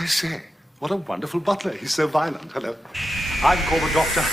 I say, what a wonderful butler. He's so violent. Hello. I'm Corbett Doctor.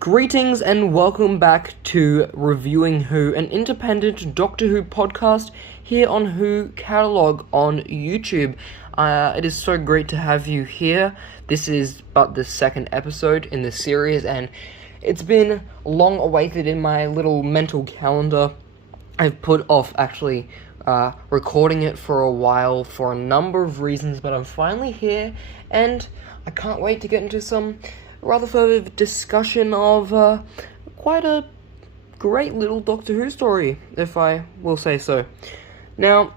Greetings and welcome back to Reviewing Who, an independent Doctor Who podcast here on Who Catalog on YouTube. It is so great to have you here. This is but the second episode in the series, and it's been long awaited in my little mental calendar. I've put off actually recording it for a while for a number of reasons, but I'm finally here, and I can't wait to get into some rather further discussion of quite a great little Doctor Who story, if I will say so. Now,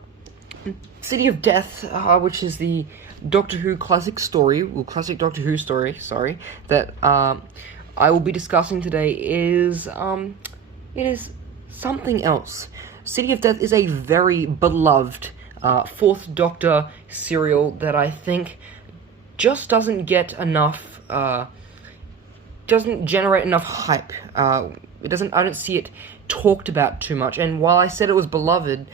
City of Death, which is the Doctor Who classic Doctor Who story, that I will be discussing today is, it is something else. City of Death is a very beloved Fourth Doctor serial that I think just doesn't get enough, doesn't generate enough hype. I don't see it talked about too much, and while I said it was beloved,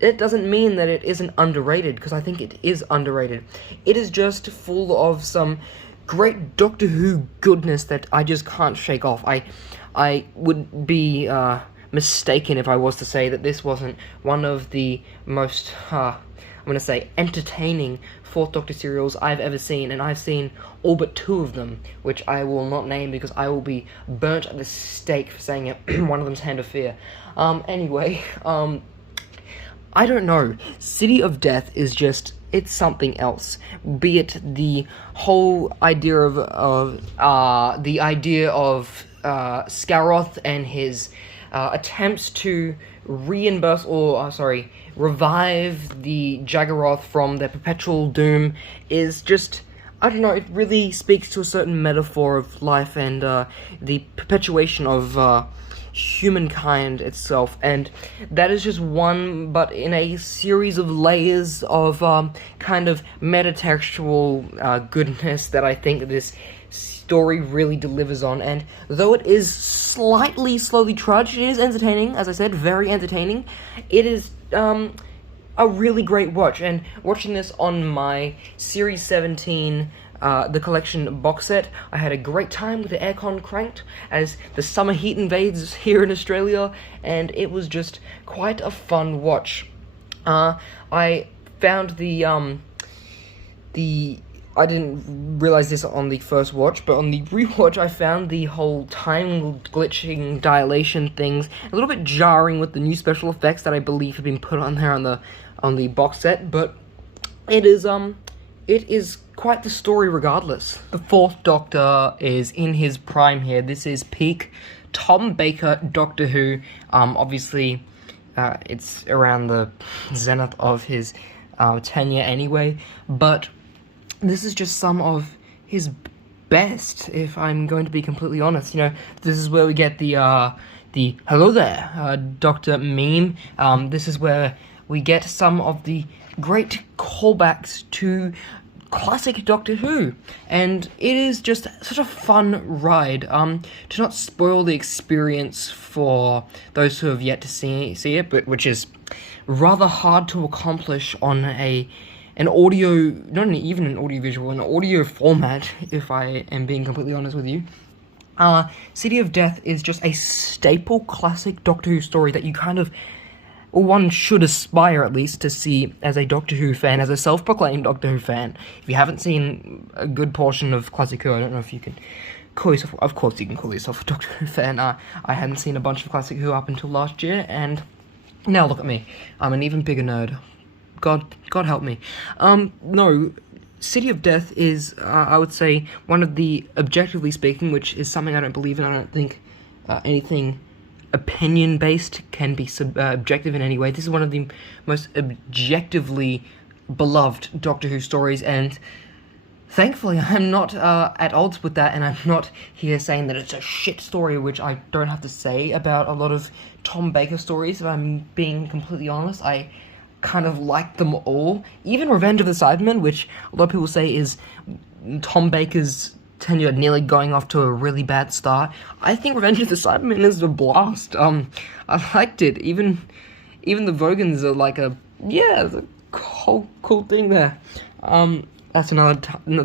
it doesn't mean that it isn't underrated, because I think it is underrated. It is just full of some great Doctor Who goodness that I just can't shake off. I would be mistaken if I was to say that this wasn't one of the most, I'm going to say, entertaining Fourth Doctor serials I've ever seen, and I've seen all but two of them, which I will not name because I will be burnt at the stake for saying it. One of them's Hand of Fear. Anyway, I don't know. City of Death is just, it's something else. Be it the whole idea of Scaroth and his attempts to revive the Jaggeroth from their perpetual doom is just, I don't know, it really speaks to a certain metaphor of life and the perpetuation of humankind itself, and that is just one, but in a series of layers of kind of metatextual goodness that I think this story really delivers on. And though it is slightly slowly trudged, it is entertaining, as I said, very entertaining. It is a really great watch, and watching this on my Series 17 the collection box set, I had a great time with the aircon cranked as the summer heat invades here in Australia, and it was just quite a fun watch. I found I didn't realize this on the first watch, but on the rewatch I found the whole time glitching dilation things a little bit jarring with the new special effects that I believe have been put on there on the box set, but it is quite the story regardless. The Fourth Doctor is in his prime here. This is peak Tom Baker Doctor Who. Obviously, it's around the zenith of his tenure anyway, but this is just some of his best, if I'm going to be completely honest. You know, this is where we get the hello there, Dr. Meme. This is where we get some of the great callbacks to classic Doctor Who, and it is just such a fun ride. To not spoil the experience for those who have yet to see it, but which is rather hard to accomplish on an audio, not even an audiovisual, an audio format, if I am being completely honest with you. City of Death is just a staple classic Doctor Who story that you kind of, or one should aspire at least to see as a Doctor Who fan, as a self-proclaimed Doctor Who fan. If you haven't seen a good portion of Classic Who, I don't know if you can call yourself, of course you can call yourself a Doctor Who fan. I hadn't seen a bunch of Classic Who up until last year, and now look at me. I'm an even bigger nerd. God help me. No, City of Death is, I would say, one of the, objectively speaking, which is something I don't believe in. I don't think anything opinion-based can be objective in any way. This is one of the most objectively beloved Doctor Who stories, and thankfully I'm not at odds with that, and I'm not here saying that it's a shit story, which I don't have to say about a lot of Tom Baker stories, if I'm being completely honest. I kind of like them all. Even Revenge of the Cybermen, which a lot of people say is Tom Baker's tenure nearly going off to a really bad start. I think Revenge of the Cybermen is a blast. I liked it. Even the Vogons are like it's a cool thing there. That's another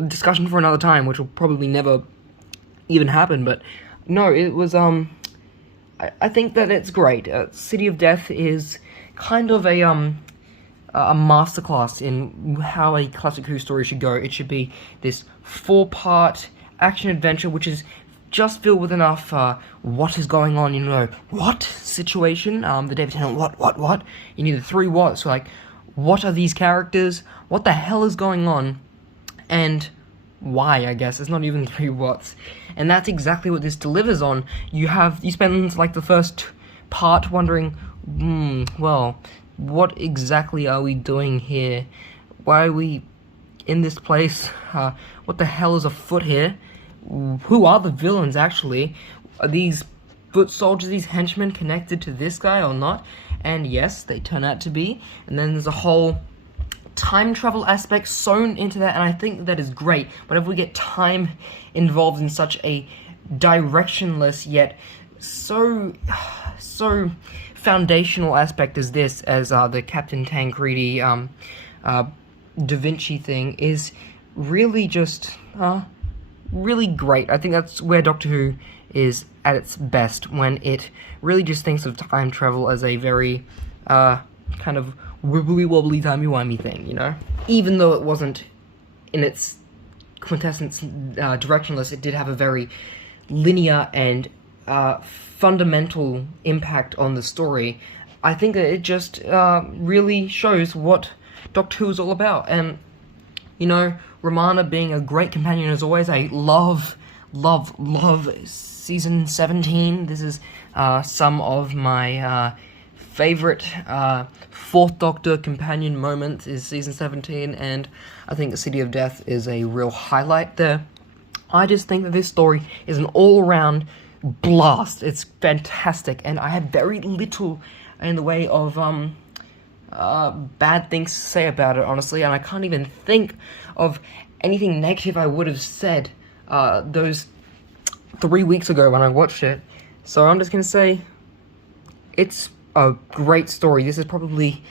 discussion for another time, which will probably never even happen. But no, it was I think that it's great. City of Death is kind of a masterclass in how a classic Who story should go. It should be this 4-part action-adventure, which is just filled with enough, what is going on, what situation, the David Tennant, what, you need the 3 what, so what are these characters, what the hell is going on, and why, I guess. It's not even 3 whats, and that's exactly what this delivers on. You spend, the first part wondering, well, what exactly are we doing here? Why are we in this place? What the hell is afoot here? Who are the villains, actually? Are these foot soldiers, these henchmen, connected to this guy or not? And yes, they turn out to be. And then there's a whole time travel aspect sewn into that, and I think that is great. Whenever we get time involved in such a directionless yet so foundational aspect as this, as the Captain Tancredi Da Vinci thing, is really just really great. I think that's where Doctor Who is at its best, when it really just thinks of time travel as a very kind of wibbly-wobbly, timey-wimey thing, Even though it wasn't, in its quintessence, directionless, it did have a very linear and fundamental impact on the story. I think that it just really shows what Doctor Who is all about. And, Romana being a great companion as always. I love Season 17. This is some of my favorite 4th Doctor companion moments is Season 17, and I think the City of Death is a real highlight there. I just think that this story is an all-around blast. It's fantastic, and I have very little in the way of bad things to say about it, honestly, and I can't even think of anything negative I would have said those 3 weeks ago when I watched it. So I'm just gonna say it's a great story. This is probably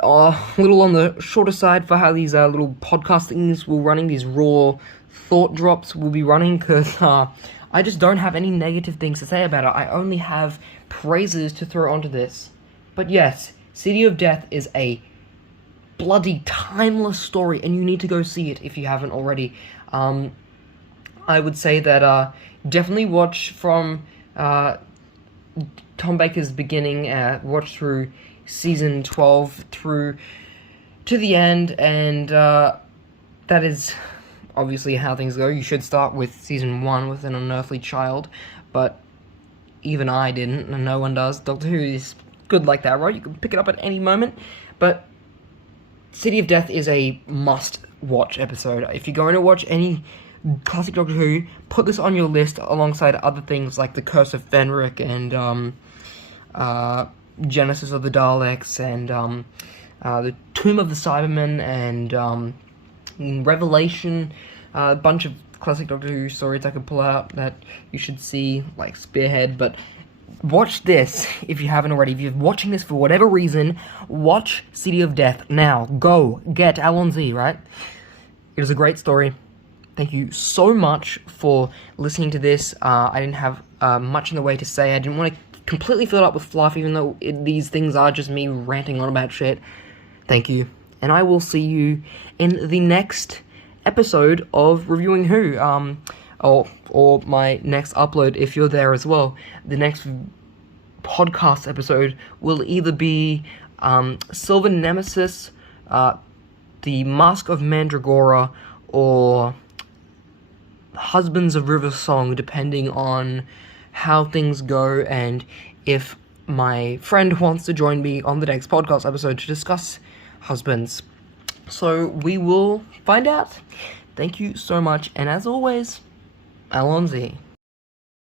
a little on the shorter side for how these little podcast things will running, these raw thought drops will be running, because I just don't have any negative things to say about it. I only have praises to throw onto this. But yes, City of Death is a bloody timeless story, and you need to go see it if you haven't already. I would say that definitely watch from Tom Baker's beginning, watch through Season 12 through to the end, and that is obviously how things go. You should start with Season 1 with an unearthly child, but even I didn't, and no one does. Doctor Who is good like that, right? You can pick it up at any moment, but City of Death is a must-watch episode. If you're going to watch any classic Doctor Who, put this on your list alongside other things like The Curse of Fenric and Genesis of the Daleks and The Tomb of the Cybermen and Revelation, a bunch of classic Doctor Who stories I could pull out that you should see, like Spearhead, but watch this if you haven't already. If you're watching this for whatever reason, watch City of Death now. Go get Allon-Z, right? It is a great story. Thank you so much for listening to this. I didn't have much in the way to say. I didn't want to completely fill it up with fluff, even though these things are just me ranting on about shit. Thank you. And I will see you in the next episode of Reviewing Who. Or my next upload if you're there as well. The next podcast episode will either be Silver Nemesis, the Mask of Mandragora or Husbands of River Song, depending on how things go and if my friend wants to join me on the next podcast episode to discuss Husbands. So we will find out. Thank you so much, and as always, Alonzi.